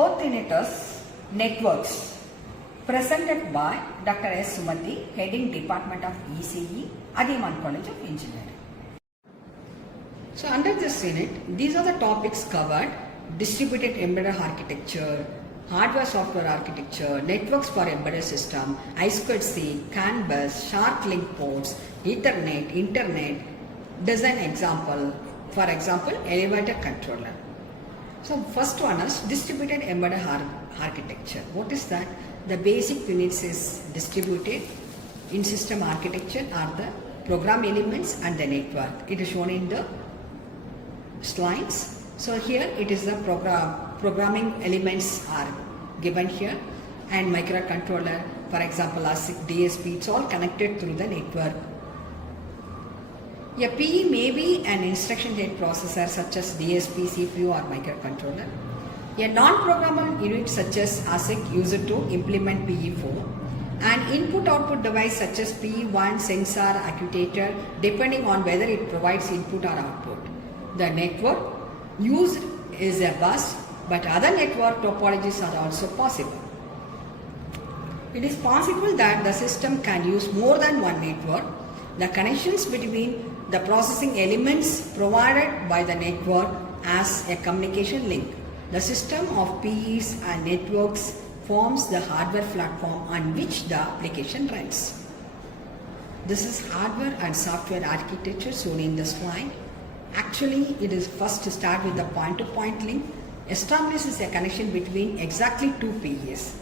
Fourth unit is Networks, presented by Dr. S. Sumati, heading Department of ECE, Adiyaman College of Engineering. So under this unit, these are the topics covered: distributed embedded architecture, hardware-software architecture, networks for embedded system, I2C, CAN bus, SHARP link ports, Ethernet, Internet, design example, for example, elevator controller. So first one is distributed embedded architecture. What is that? The basic units is distributed in system architecture are the program elements and the network. It is shown in the slides. So here it is the programming elements are given here, and microcontroller, for example, ASIC, DSP, it's all connected through the network. A PE may be an instruction set processor such as DSP, CPU or microcontroller. A non-programmable unit such as ASIC used to implement PE4. An input-output device such as PE1, sensor, actuator, depending on whether it provides input or output. The network used is a bus, but other network topologies are also possible. It is possible that the system can use more than one network. The connections between the processing elements provided by the network as a communication link. The system of PEs and networks forms the hardware platform on which the application runs. This is hardware and software architecture shown in the slide. Actually, it is first to start with the point-to-point link, establishes a connection between exactly two PEs.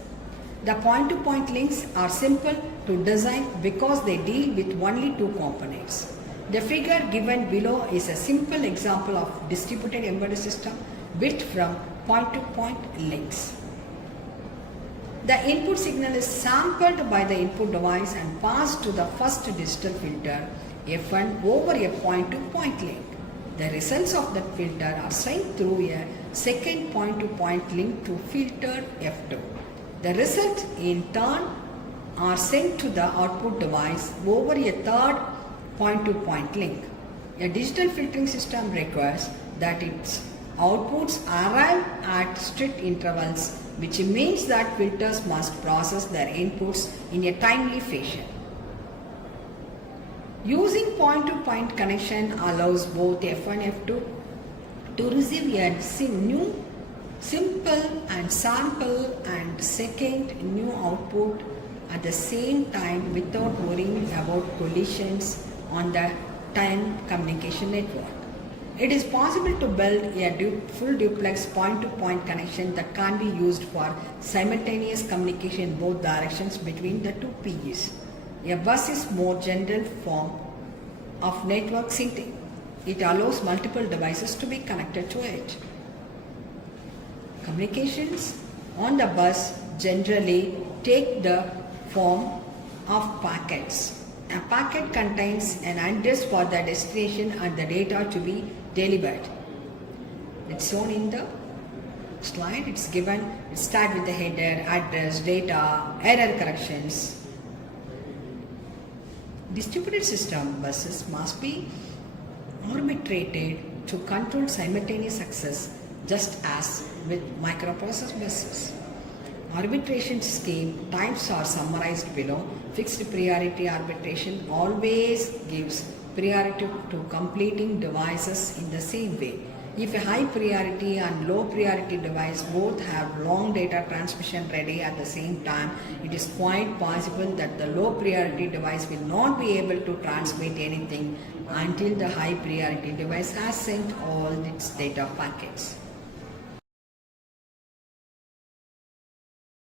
The point-to-point links are simple to design because they deal with only two components. The figure given below is a simple example of distributed embedded system built from point-to-point links. The input signal is sampled by the input device and passed to the first digital filter F1 over a point-to-point link. The results of that filter are sent through a second point-to-point link to filter F2. The results in turn are sent to the output device over a third point-to-point link. A digital filtering system requires that its outputs arrive at strict intervals, which means that filters must process their inputs in a timely fashion. Using point-to-point connection allows both F1 and F2 to receive a simple and sample and second new output at the same time without worrying about collisions on the time communication network. It is possible to build a full duplex point-to-point connection that can be used for simultaneous communication in both directions between the two PEs. A bus is more general form of network synthing. It allows multiple devices to be connected to it. Communications on the bus generally take the form of packets. A packet contains an address for the destination and the data to be delivered. It's shown in the slide. It's given, it starts with the header, address, data, error corrections. Distributed system buses must be arbitrated to control simultaneous access, just as with microprocessor buses. Arbitration scheme types are summarized below. Fixed priority arbitration always gives priority to completing devices in the same way. If a high priority and low priority device both have long data transmission ready at the same time, it is quite possible that the low priority device will not be able to transmit anything until the high priority device has sent all its data packets.